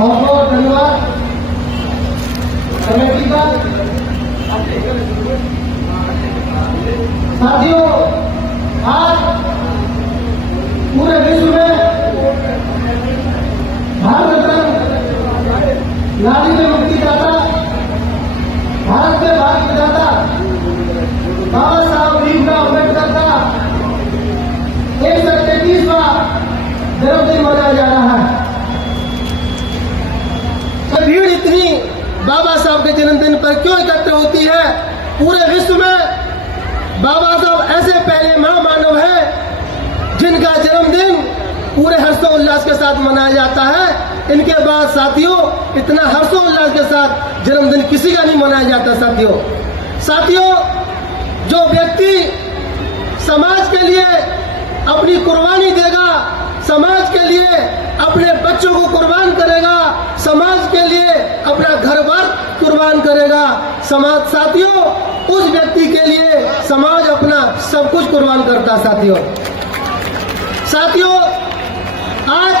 बहुत बहुत धन्यवाद कमेटी का। साथियों, आज पूरे विश्व में भारत रत्न नारी में मुक्तिदाता, भारत के भाग्य दाता बाबा साहब भीमराव अम्बेडकर का 133वां जन्मदिन मनाया जा रहा है। तो भीड़ इतनी बाबा साहब के जन्मदिन पर क्यों एकत्र होती है? पूरे विश्व में बाबा साहब ऐसे पहले महामानव हैं जिनका जन्मदिन पूरे हर्षोल्लास के साथ मनाया जाता है। इनके बाद साथियों इतना हर्षोल्लास के साथ जन्मदिन किसी का नहीं मनाया जाता। साथियों, जो व्यक्ति समाज के लिए अपनी कुर्बानी देगा, समाज के लिए अपने बच्चों को कुर्बान करेगा, समाज के लिए अपना घर बार कुर्बान करेगा, समाज साथियों उस व्यक्ति के लिए समाज अपना सब कुछ कुर्बान करता। साथियों, आज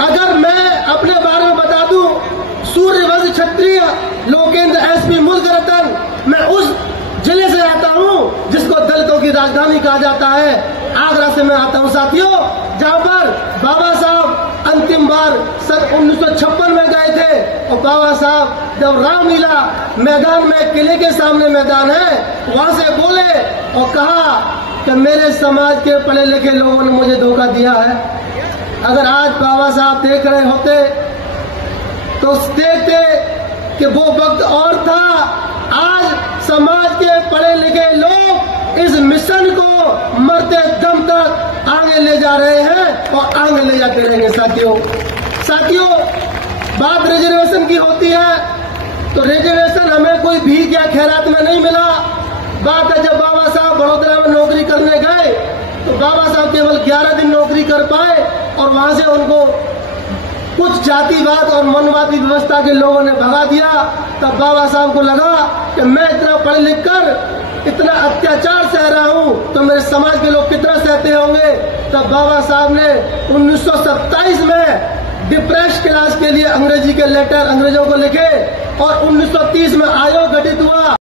अगर मैं अपने बारे में बता दूं, सूर्यवंश क्षत्रिय लोकेंद्र एसपी मुल्क रत्न, मैं उस जिले से आता हूं जिसको दलितों की राजधानी कहा जाता है। आगरा से मैं आता हूं साथियों, जहां पर बाबा साहब अंतिम बार सन 1956 में गए थे। और बाबा साहब जब रामलीला मैदान में, किले के सामने मैदान है, वहां से बोले और कहा कि मेरे समाज के पढ़े लिखे लोगों ने मुझे धोखा दिया है। अगर आज बाबा साहब देख रहे होते तो देखते कि वो वक्त और था। आज समाज के पढ़े लिखे लोग इस मिशन को मरते दम तक आगे ले जा रहे हैं और आगे ले जाते रहेंगे। साथियों, बात रिजर्वेशन की होती है तो रिजर्वेशन हमें कोई भीख या खैरात में नहीं मिला। बात है जब बाबा साहब बड़ौदा में नौकरी करने गए तो बाबा साहब केवल 11 दिन नौकरी कर पाए और वहां से उनको कुछ जातिवाद और मनवादी व्यवस्था के लोगों ने भगा दिया। तब बाबा साहब को लगा कि मैं इतना पढ़ लिख कर इतना अत्याचार सह रहा हूं तो मेरे समाज के लोग कितना सहते होंगे। तब बाबा साहब ने 1927 में डिप्रेस क्लास के लिए अंग्रेजी के लेटर अंग्रेजों को लिखे और 1930 में आयोग गठित हुआ।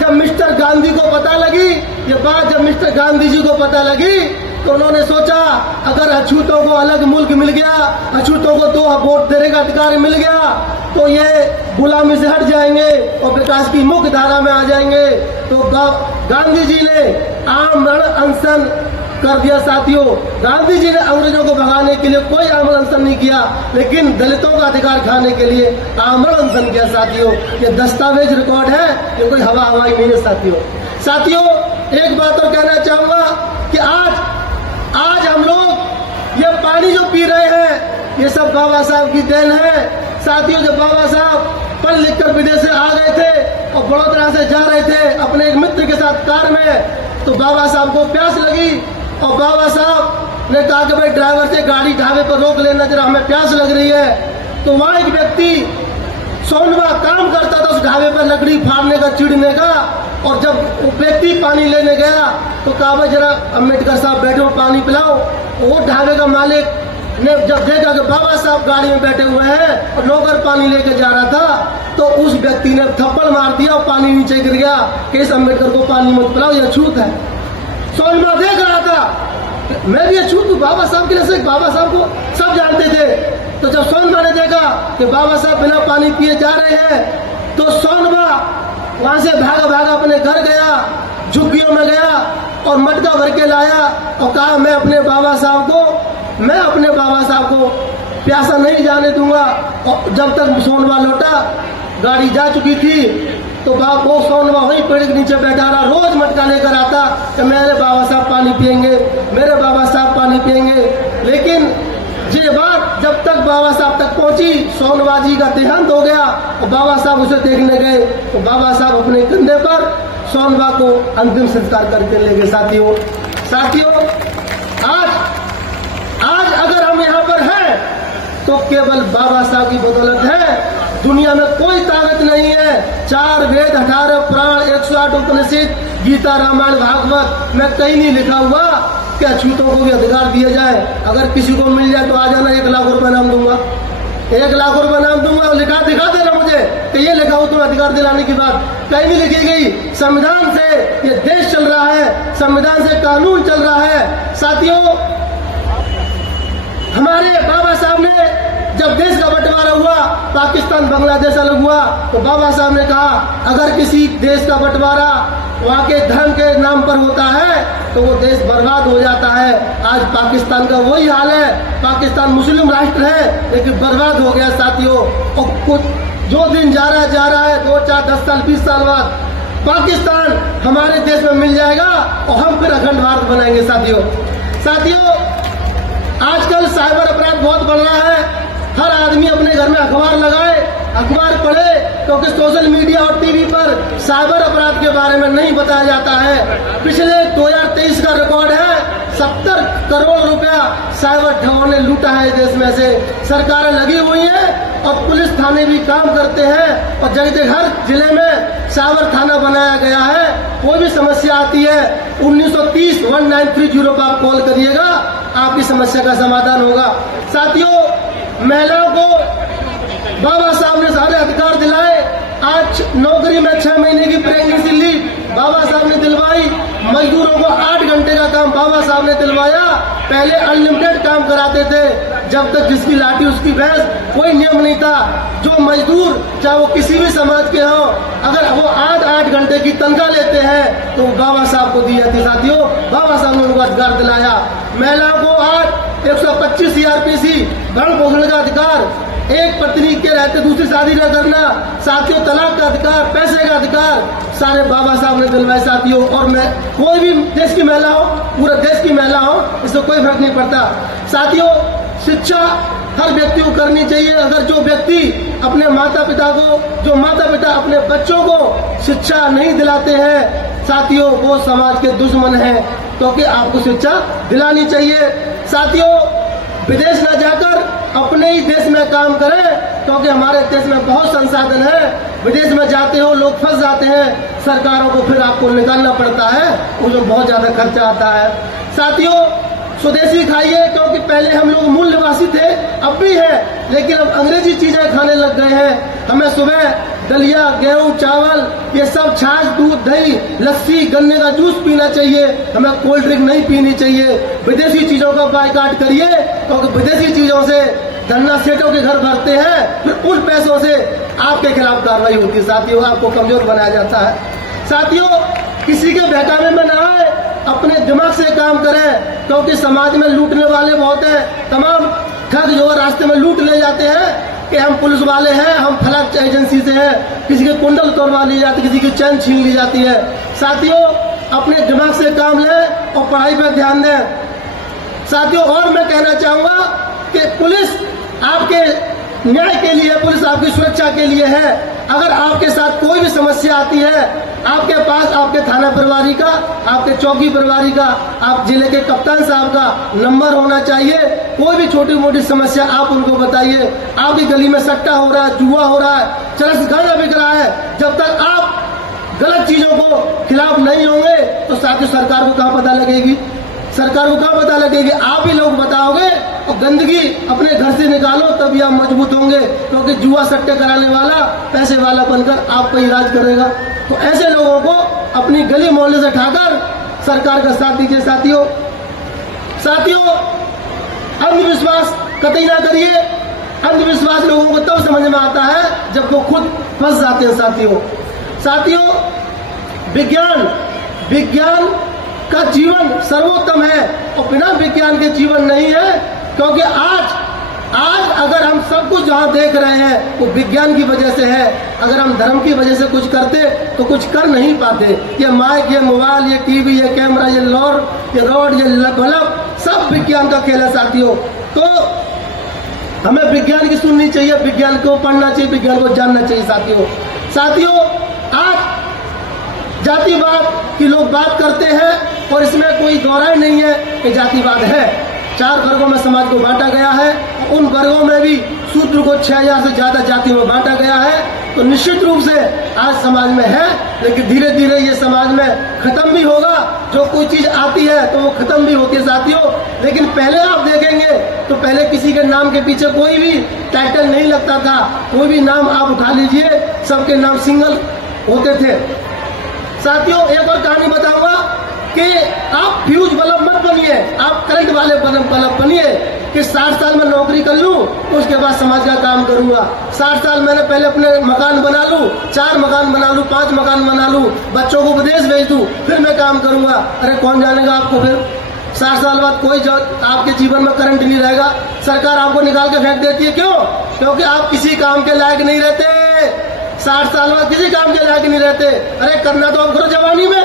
जब मिस्टर गांधी को पता लगी ये बात, जब मिस्टर गांधी जी को पता लगी तो उन्होंने सोचा अगर अछूतों को अलग मुल्क मिल गया, अछूतों को 2 वोट देने का अधिकार मिल गया तो ये गुलामी से हट जाएंगे और विकास की मुख्य धारा में आ जाएंगे। तो गांधी जी ने आमरण अनशन कर दिया। साथियों, गांधी जी ने अंग्रेजों को भगाने के लिए कोई आमरण अनशन नहीं किया, लेकिन दलितों का अधिकार खाने के लिए आमरण अनशन किया। साथियों, ये दस्तावेज रिकॉर्ड है, ये कोई हवाई नहीं है। साथियों, एक बात और कहना चाहूंगा कि आज हम लोग ये पानी जो पी रहे हैं ये सब बाबा साहब की देन है। साथियों, जब बाबा साहब पढ़ लिख कर विदेश से आ गए थे और बड़ौदा से जा रहे थे अपने एक मित्र के साथ कार में, तो बाबा साहब को प्यास लगी और बाबा साहब ने कहा कि भाई ड्राइवर से गाड़ी ढाबे पर रोक लेना, जरा हमें प्यास लग रही है। तो वहां एक व्यक्ति सोनवा काम करता था उस ढाबे पर लकड़ी फाड़ने का, चिड़ने का, और जब वो व्यक्ति पानी लेने गया तो कहा भाई जरा अम्बेडकर साहब बैठे हो पानी पिलाओ। वो ढाबे का मालिक ने जब देखा कि बाबा साहब गाड़ी में बैठे हुए हैं और नौकर पानी लेकर जा रहा था तो उस व्यक्ति ने थप्पड़ मार दिया और पानी नीचे गिर गया कि इस अम्बेडकर को पानी मत पिलाओ, यह अछूत है। सोनमा देख रहा था, मैं भी अछूत हूँ बाबा साहब के लिए, बाबा साहब को सब जानते थे। तो जब सोनमा ने देखा कि बाबा साहब बिना पानी पिए जा रहे हैं तो सोनमा वहां से भागा अपने घर गया, झुग्गियों में गया और मटका भर के लाया और कहा मैं अपने बाबा साहब को प्यासा नहीं जाने दूंगा। और जब तक सोनवा लौटा गाड़ी जा चुकी थी तो वो सोनवा वहीं पेड़ के नीचे बैठा रहा, रोज मटका लेकर आता कि मेरे बाबा साहब पानी पियेंगे, मेरे बाबा साहब पानी पियेंगे। लेकिन ये बात जब तक बाबा साहब तक पहुंची, सोनवा जी का देहांत हो गया और बाबा साहब उसे देखने गए तो बाबा साहब अपने कंधे पर सोनवा को अंतिम संस्कार करके ले गए। साथियों, आज अगर हम यहाँ पर हैं तो केवल बाबा साहब की बदौलत है। दुनिया में कोई ताकत नहीं है। 4 वेद, 18 पुराण, 108 उपनिषद, गीता, रामायण, भागवत में कहीं नहीं लिखा हुआ कि अछूतों को भी अधिकार दिए जाए। अगर किसी को मिल जाए तो आ जाना, 1 लाख रुपए नाम दूंगा। 1 लाख रुपए नाम दूंगा, लिखा दिखा देना मुझे कि ये लिखा हो तुम अधिकार दिलाने की बात कहीं भी लिखी गई। संविधान से ये देश चल रहा है, संविधान से कानून चल रहा है। साथियों, हमारे बाबा साहब ने जब देश का बंटवारा हुआ, पाकिस्तान बांग्लादेश अलग हुआ, तो बाबा साहब ने कहा अगर किसी देश का बंटवारा वहां के धर्म के नाम पर होता है तो वो देश बर्बाद हो जाता है। आज पाकिस्तान का वही हाल है। पाकिस्तान मुस्लिम राष्ट्र है लेकिन बर्बाद हो गया साथियों। और कुछ जो दिन जा रहा है 2, 4, 10 साल 20 साल बाद पाकिस्तान हमारे देश में मिल जाएगा और हम फिर अखंड भारत बनाएंगे। साथियों, आजकल साइबर अपराध बहुत बढ़ रहा है। हर आदमी अपने घर में अखबार लगाए, अखबार पढ़े, क्योंकि सोशल मीडिया और टीवी पर साइबर अपराध के बारे में नहीं बताया जाता है। पिछले 2023 का रिकॉर्ड है, 70 करोड़ रुपया साइबर ठगों ने लूटा है देश में से। सरकारें लगी हुई हैं और पुलिस थाने भी काम करते हैं और जगह जगह हर जिले में साइबर थाना बनाया गया है। कोई भी समस्या आती है 1930 1930 पर आप कॉल करिएगा, आपकी समस्या का समाधान होगा। साथियों, महिलाओं को बाबा साहब ने सारे अधिकार दिलाए। आज नौकरी में 6 महीने की प्रेगनेंसी लीव बाबा साहब ने दिलवाई। मजदूरों को 8 घंटे का काम बाबा साहब ने दिलवाया। पहले अनलिमिटेड काम कराते थे, जब तक जिसकी लाठी उसकी भैंस, कोई नियम नहीं था। जो मजदूर चाहे वो किसी भी समाज के हो, अगर वो 8 घंटे की तनख्वाह लेते हैं तो बाबा साहब को दी जाती। साथियों, बाबा साहब ने उनको अधिकार दिलाया। महिलाओं को आज 125 CRPC भरण पोषण का अधिकार, एक पत्नी के रहते दूसरी शादी न करना, साथियों तलाक का अधिकार, पैसे का अधिकार, सारे बाबा साहब ने दिलवाए। साथियों, और मैं कोई भी देश की महिला हो, पूरे देश की महिला हो, इससे कोई फर्क नहीं पड़ता। साथियों, शिक्षा हर व्यक्ति को करनी चाहिए। अगर जो व्यक्ति अपने माता पिता अपने बच्चों को शिक्षा नहीं दिलाते हैं साथियों, वो समाज के दुश्मन हैं, क्योंकि आपको शिक्षा दिलानी चाहिए। साथियों, विदेश न जाकर अपने ही देश में काम करें, क्योंकि हमारे देश में बहुत संसाधन है। विदेश में जाते हो लोग फंस जाते हैं, सरकारों को फिर आपको निकालना पड़ता है, उसमें बहुत ज्यादा खर्चा आता है। साथियों, स्वदेशी खाइए, क्योंकि पहले हम लोग मूल निवासी थे, अब भी है, लेकिन अब अंग्रेजी चीजें खाने लग गए हैं। हमें सुबह दलिया, गेहूं, चावल, ये सब, छाछ, दूध, दही, लस्सी, गन्ने का जूस पीना चाहिए। हमें कोल्ड ड्रिंक नहीं पीनी चाहिए। विदेशी चीजों का बायकॉट करिए, क्योंकि विदेशी चीजों से धन्ना सेठों के घर भरते हैं, फिर उन पैसों से आपके खिलाफ कार्रवाई होती है। साथियों, आपको कमजोर बनाया जाता है। साथियों, किसी के बहकावे में न आए, अपने दिमाग से काम करें, क्योंकि समाज में लूटने वाले बहुत हैं। तमाम ठग जो रास्ते में लूट ले जाते हैं कि हम पुलिस वाले हैं, हम फलाक एजेंसी से हैं, किसी के कुंडल तोड़वा ली जाती, किसी की चैन छीन ली जाती है। साथियों, अपने दिमाग से काम लें और पढ़ाई पर ध्यान दें। साथियों, और मैं कहना चाहूंगा कि पुलिस आपके न्याय के लिए, पुलिस आपकी सुरक्षा के लिए है। अगर आपके साथ कोई भी समस्या आती है, आपके पास आपके थाना प्रभारी का, आपके चौकी प्रभारी का, आप जिले के कप्तान साहब का नंबर होना चाहिए। कोई भी छोटी मोटी समस्या आप उनको बताइए। आपकी गली में सट्टा हो रहा है, जुआ हो रहा है, चरस गांजा बिक रहा है, जब तक आप गलत चीजों को खिलाफ नहीं होंगे तो साथियों सरकार को कहाँ पता लगेगी? सरकार को कहाँ पता लगेगी? आप ही लोग बताओगे। और गंदगी अपने घर से निकालो, तभी आप मजबूत होंगे, क्योंकि जुआ सट्टे कराने वाला पैसे वाला बनकर आप पर ही राज करेगा। तो ऐसे लोगों को अपनी गली मोहल्ले से उठाकर सरकार का साथ दीजिए। साथियों, अंधविश्वास कतई ना करिए। अंधविश्वास लोगों को तब समझ में आता है जब वो खुद फंस जाते हैं। साथियों, विज्ञान का जीवन सर्वोत्तम है और बिना विज्ञान के जीवन नहीं है, क्योंकि आज अगर हम सब कुछ जहां देख रहे हैं वो विज्ञान की वजह से है। अगर हम धर्म की वजह से कुछ करते तो कुछ कर नहीं पाते। ये माइक, ये मोबाइल, ये टीवी, ये कैमरा, ये रोड, ये बल्ब, सब विज्ञान का खेल है। साथियों, तो हमें विज्ञान की सुननी चाहिए, विज्ञान को पढ़ना चाहिए, विज्ञान को जानना चाहिए। साथियों, आज जातिवाद की लोग बात करते हैं और इसमें कोई गौराई नहीं है कि जातिवाद है। 4 वर्गों में समाज को बांटा गया है। उन वर्गों में भी शूद्र को 6000 से ज्यादा जातियों में बांटा गया है। तो निश्चित रूप से आज समाज में है, लेकिन धीरे धीरे ये समाज में खत्म भी होगा। जो कोई चीज आती है तो वो खत्म भी होती है साथियों। लेकिन पहले आप देखेंगे तो पहले किसी के नाम के पीछे कोई भी टाइटल नहीं लगता था। कोई भी नाम आप उठा लीजिए, सबके नाम सिंगल होते थे। साथियों, एक और कहानी बताऊंगा कि आप फ्यूज बल्ब मत बनिए, आप करंट वाले बल्ब बनिए कि 60 साल में नौकरी कर लूं, उसके बाद समाज का काम करूंगा। 60 साल मैंने पहले अपने मकान बना लूं, 4 मकान बना लूं, 5 मकान बना लूं, बच्चों को विदेश भेज दूं, फिर मैं काम करूंगा। अरे कौन जानेगा आपको? फिर 60 साल बाद कोई आपके जीवन में करंट नहीं रहेगा। सरकार आपको निकाल के फेंक देती है। क्यों? क्योंकि आप किसी काम के लायक नहीं रहते। 60 साल बाद किसी काम के लायक नहीं रहते। अरे करना तो आप करो जवानी में,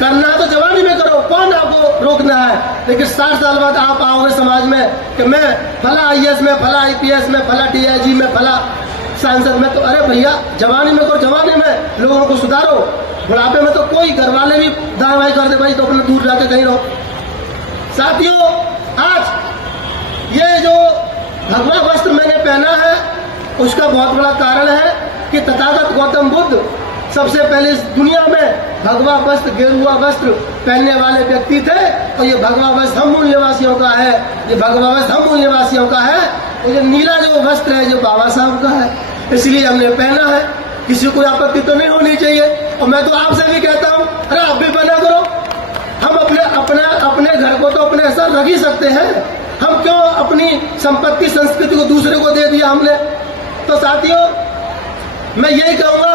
करना है तो जवानी में करो, कौन आपको रोकना है? लेकिन 60 साल बाद आप आओगे समाज में कि मैं फला IAS में, फला IPS में, फला DIG में, फला सांसद में। तो अरे भैया, जवानी में करो, जवानी में लोगों को सुधारो। बुढ़ापे में तो कोई घर वाले भी दाएं कर दे भाई तो अपने दूर जाके कहीं रहो। साथियों, आज ये जो भगवा वस्त्र मैंने पहना है उसका बहुत बड़ा कारण है कि तथागत गौतम बुद्ध सबसे पहले इस दुनिया में भगवा वस्त्र, गेरुआ वस्त्र पहनने वाले व्यक्ति थे। और ये भगवा वस्त्र हम मूल निवासियों का है, ये भगवा वस्त्र हम मूल निवासियों का है। और ये नीला जो वस्त्र है जो बाबा साहब का है, इसलिए हमने पहना है। किसी को आपत्ति तो नहीं होनी चाहिए। और मैं तो आपसे भी कहता हूँ, अरे आप भी पहना करो। हम अपने घर को तो अपने ऐसा रख ही सकते हैं। हम क्यों अपनी संपत्ति संस्कृति को दूसरे को दे दिया हमने? तो साथियों, मैं यही कहूंगा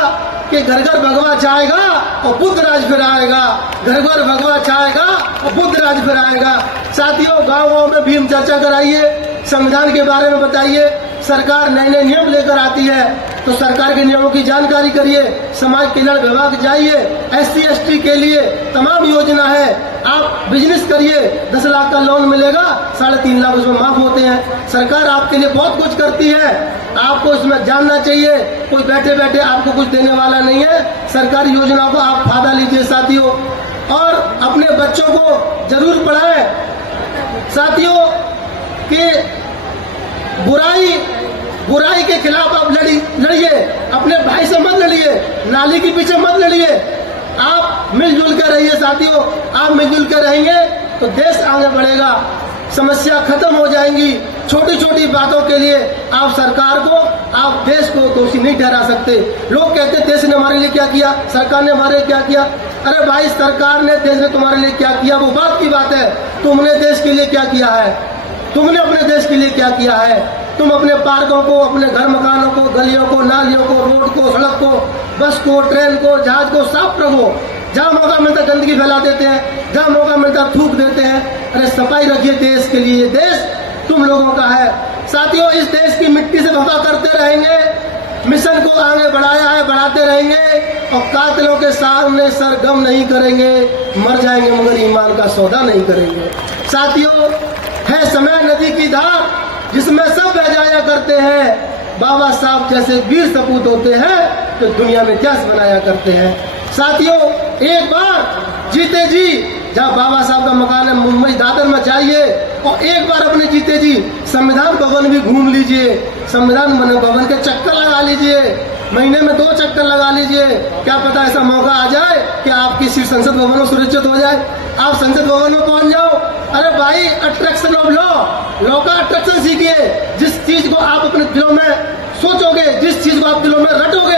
कि घर घर भगवा छाएगा और बुद्ध राज फिर आएगा। घर घर भगवा छाएगा और बुद्ध राज फिर आएगा। साथियों, गाँव में भीम चर्चा कराइए, संविधान के बारे में बताइए। सरकार नए नए नियम लेकर आती है तो सरकार के नियमों की जानकारी करिए। समाज कल्याण विभाग जाइए, SC ST के लिए तमाम योजना है। आप बिजनेस करिए, 10 लाख का लोन मिलेगा, 3.5 लाख उसमें माफ होते हैं। सरकार आपके लिए बहुत कुछ करती है, आपको इसमें जानना चाहिए। कोई बैठे बैठे आपको कुछ देने वाला नहीं है। सरकारी योजनाओं को आप फायदा लीजिए साथियों, और अपने बच्चों को जरूर पढ़ाएं। साथियों, कि बुराई के खिलाफ आप लड़िए, अपने भाई से मत लड़िए, नाली के पीछे मत लड़िए। आप मिलजुल कर रहिए साथियों, आप मिलजुल कर रहेंगे तो देश आगे बढ़ेगा, समस्या खत्म हो जाएंगी। छोटी छोटी बातों के लिए आप सरकार को, आप देश को दोषी नहीं ठहरा सकते। लोग कहते हैं देश ने हमारे लिए क्या किया, सरकार ने हमारे लिए क्या किया। अरे भाई, सरकार ने, देश ने तुम्हारे लिए क्या किया वो बात की बात है। तुमने देश के लिए क्या किया है? तुमने अपने देश के लिए क्या किया है? तुम अपने पार्कों को, अपने घर मकानों को, गलियों को, नालियों को, रोड को, सड़क को, बस को, ट्रेन को, जहाज को साफ रखो। जहाँ मौका मिलता गंदगी फैला देते हैं, जहाँ मौका मिलता थूक देते हैं। अरे सफाई रखिए देश के लिए, देश तुम लोगों का है। साथियों, इस देश की मिट्टी से वफा करते रहेंगे, मिशन को आगे बढ़ाया है, बढ़ाते रहेंगे और कातिलों के सामने सरगम नहीं करेंगे। मर जाएंगे मगर ईमान का सौदा नहीं करेंगे। साथियों, है समय नदी की धार जिसमें सब बह जाया करते हैं। बाबा साहब जैसे वीर सपूत होते हैं तो दुनिया में इतिहास बनाया करते हैं। साथियों, एक बार जीते जी, जहाँ बाबा साहब का मकान है मुंबई दादर में जाइए और एक बार अपने जीते जी संविधान भवन भी घूम लीजिए। संविधान भवन के चक्कर लगा लीजिए, महीने में 2 चक्कर लगा लीजिए। क्या पता ऐसा मौका आ जाए कि आपकी सीट संसद भवन में सुरक्षित हो जाए, आप संसद भवन में पहुंच जाओ। अरे भाई, अट्रैक्शन ऑफ लॉ का अट्रैक्शन सीखिए। जिस चीज को आप अपने दिलों में सोचोगे, जिस चीज को आप दिलों में रटोगे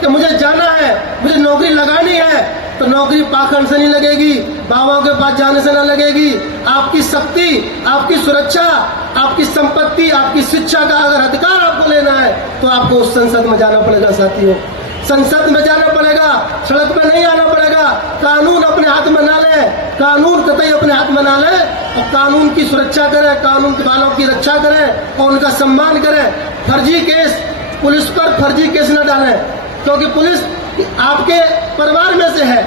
कि मुझे जाना है, मुझे नौकरी लगानी है, तो नौकरी पाखंड से नहीं लगेगी, बाबाओं के पास जाने से न लगेगी। आपकी शक्ति, आपकी सुरक्षा, आपकी संपत्ति, आपकी शिक्षा का अगर अधिकार आपको लेना है तो आपको उस संसद में जाना पड़ेगा साथियों। संसद में जाना पड़ेगा, सड़क पे नहीं आना पड़ेगा। कानून अपने हाथ में ना ले, कानून कतई अपने हाथ में ना ले और कानून की सुरक्षा करें, कानून के वालों की रक्षा करें और उनका सम्मान करें। फर्जी केस, पुलिस पर फर्जी केस न डालें, क्योंकि पुलिस आपके परिवार में से है।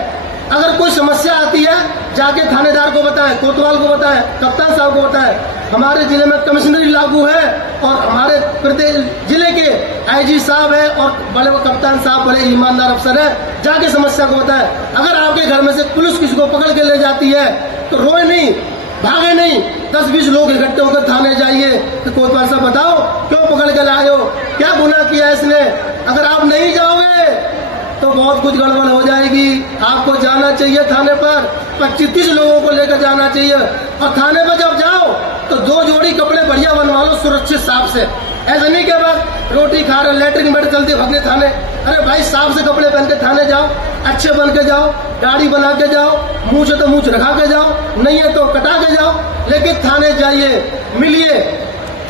अगर कोई समस्या आती है जाके थानेदार को बताएं, कोतवाल को बताएं, कप्तान साहब को बताएं। हमारे जिले में कमिश्नरी लागू है और हमारे प्रत्येक जिले के IG साहब है और बड़े कप्तान साहब बड़े ईमानदार अफसर है, जाके समस्या को बताएं। अगर आपके घर में से पुलिस किसी को पकड़ के ले जाती है तो रोए नहीं, भागे नहीं, 10-20 लोग इकट्ठे होकर थाने जाइए तो कोई पैसा बताओ क्यों पकड़ के लाए हो, क्या गुनाह किया इसने। अगर आप नहीं जाओगे तो बहुत कुछ गड़बड़ हो जाएगी। आपको जाना चाहिए थाने पर, 25-30 लोगों को लेकर जाना चाहिए। और थाने पर जब जाओ तो 2 जोड़ी कपड़े बढ़िया बनवा लो, सुरक्षित साफ से। ऐसा नहीं कि बस रोटी खा रहे लेटरिन बैठ चलते भागने थाने। अरे भाई साफ से कपड़े पहन के थाने जाओ, अच्छे बन के जाओ, दाढ़ी बना के जाओ, मूछ है तो मूछ रखा के जाओ, नहीं है तो कटा के जाओ, लेकिन थाने जाइए, मिलिए।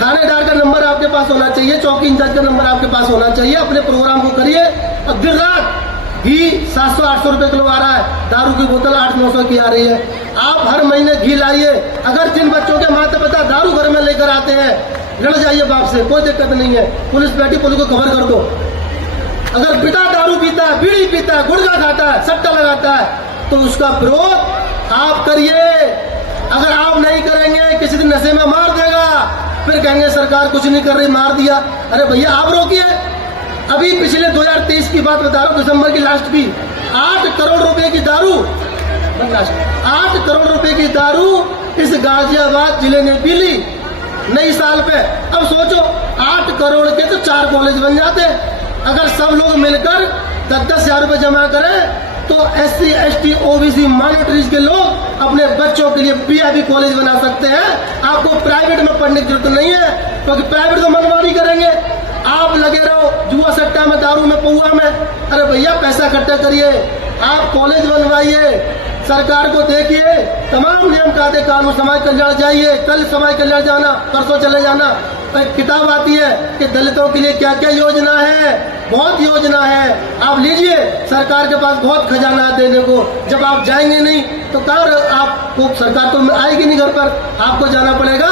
थानेदार का नंबर आपके पास होना चाहिए, चौकी इंचार्ज का नंबर आपके पास होना चाहिए। अपने प्रोग्राम को करिए। और दिन रात घी 700-800 रुपए किलो आ रहा है, दारू की बोतल 800-900 की आ रही है। आप हर महीने घी लाइए। अगर जिन बच्चों के माता पिता दारू घर में लेकर आते हैं, लड़ जाइए बाप से, कोई दिक्कत नहीं है। पुलिस बैठी, पुलिस को खबर कर दो। अगर पिता दारू पीता है, बीड़ी पीता है, गुटखा खाता है, सट्टा लगाता है, तो उसका विरोध आप करिए। अगर आप नहीं करेंगे, किसी दिन नशे में मार देगा, फिर कहेंगे सरकार कुछ नहीं कर रही, मार दिया। अरे भैया आप रोकिए। अभी पिछले 2023 की बात बता रहा हूँ, दिसंबर की लास्ट की, 8 करोड़ रुपए की दारू, 8 करोड़ रुपए की दारू इस गाजियाबाद जिले ने पी ली नई साल पे। अब सोचो 8 करोड़ के तो 4 कॉलेज बन जाते। अगर सब लोग मिलकर 10-10 हजार रुपए जमा करें तो SC, ST, OBC माइनॉरिटीज के लोग अपने बच्चों के लिए PIB कॉलेज बना सकते हैं। आपको प्राइवेट में पढ़ने की जरूरत नहीं है, क्योंकि प्राइवेट तो मनमानी करेंगे। आप लगे रहो जुआ सट्टा में, दारू में, पौआ में। अरे भैया पैसा इकट्ठा करिए, आप कॉलेज बनवाइए, सरकार को देखिए, तमाम नियम कायदे कानून, समाज कल्याण जाइए, कल समाज कल्याण जाना, परसों चले जाना। एक किताब आती है कि दलितों के लिए क्या क्या योजना है, बहुत योजना है, आप लीजिए। सरकार के पास बहुत खजाना है देने को। जब आप जाएंगे नहीं तो कहाँ आपको सरकार तो आएगी नहीं घर पर, आपको जाना पड़ेगा।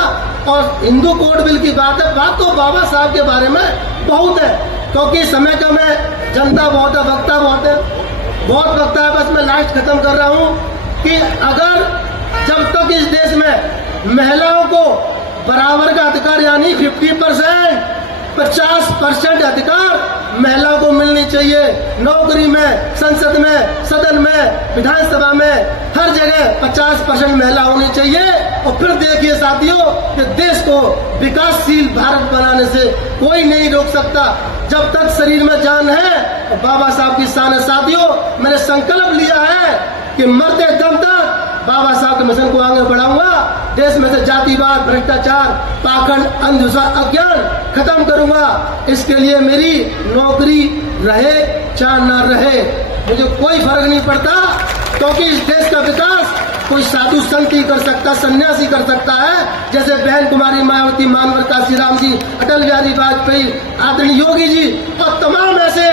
और हिंदू कोड बिल की बात है, बात तो बाबा साहब के बारे में बहुत है, क्योंकि समय कम है, जनता बहुत है, वक्ता बहुत है, बहुत वक्ता है। बस मैं लास्ट खत्म कर रहा हूँ कि अगर जब तक इस देश में महिलाओं को बराबर का अधिकार यानी 50%, 50% अधिकार महिलाओं को मिलनी चाहिए। नौकरी में, संसद में, सदन में, विधानसभा में, हर जगह 50% महिला होनी चाहिए। और फिर देखिए साथियों कि देश को विकासशील भारत बनाने से कोई नहीं रोक सकता। जब तक शरीर में जान है और बाबा साहब की शान है। साथियों मैंने संकल्प लिया है कि मरते दम तक बाबा साहब के मिशन को आगे बढ़ाऊंगा। देश में से जातिवाद, भ्रष्टाचार, पाखंड, अंधविश्वास, अज्ञान खत्म करूंगा। इसके लिए मेरी नौकरी रहे चाहे न रहे, मुझे कोई फर्क नहीं पड़ता, क्योंकि इस देश का विकास कोई साधु संत ही कर सकता, सन्यासी कर सकता है। जैसे बहन कुमारी मायावती, मानवर काशीराम जी, अटल बिहारी वाजपेयी, आदरणीय योगी जी और तमाम ऐसे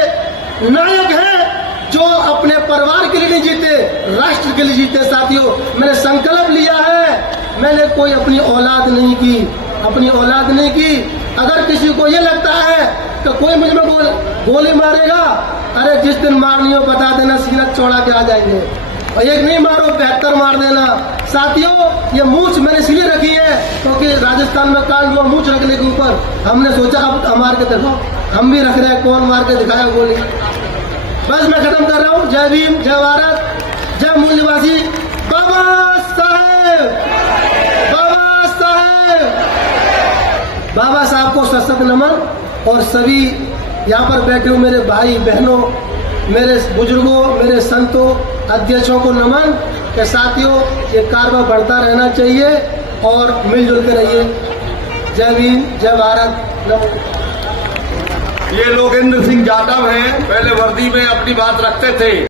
नायक हैं जो अपने परिवार के लिए नहीं जीते, राष्ट्र के लिए जीते। साथियों मैंने संकल्प लिया है, मैंने कोई अपनी औलाद नहीं की, अपनी औलाद नहीं की। अगर किसी को ये लगता है कि कोई मुझ में गोली मारेगा, अरे जिस दिन मारनी हो बता देना, सीना चौड़ा के आ जाएंगे। और एक नहीं मारो 72 मार देना। साथियों ये मूंछ मैंने इसलिए रखी है क्योंकि राजस्थान में कांड हुआ मूंछ रखने के ऊपर, हमने सोचा अब मार के देखो, हम भी रख रहे हैं, कौन मार के दिखाया गोली। बस मैं खत्म कर रहा हूँ। जय भीम, जय भारत, जय मूल निवासी। बाबा साहेब, बाबा साहेब, बाबा साहब को सशक्त नमन। और सभी यहाँ पर बैठे हुए मेरे भाई बहनों, मेरे बुजुर्गों, मेरे संतों, अध्यक्षों को नमन के। साथियों ये कारवा बढ़ता रहना चाहिए और मिलजुल के रहिए। जय भीम, जय भारत, नमो। ये लोकेंद्र सिंह यादव हैं, पहले वर्दी में अपनी बात रखते थे।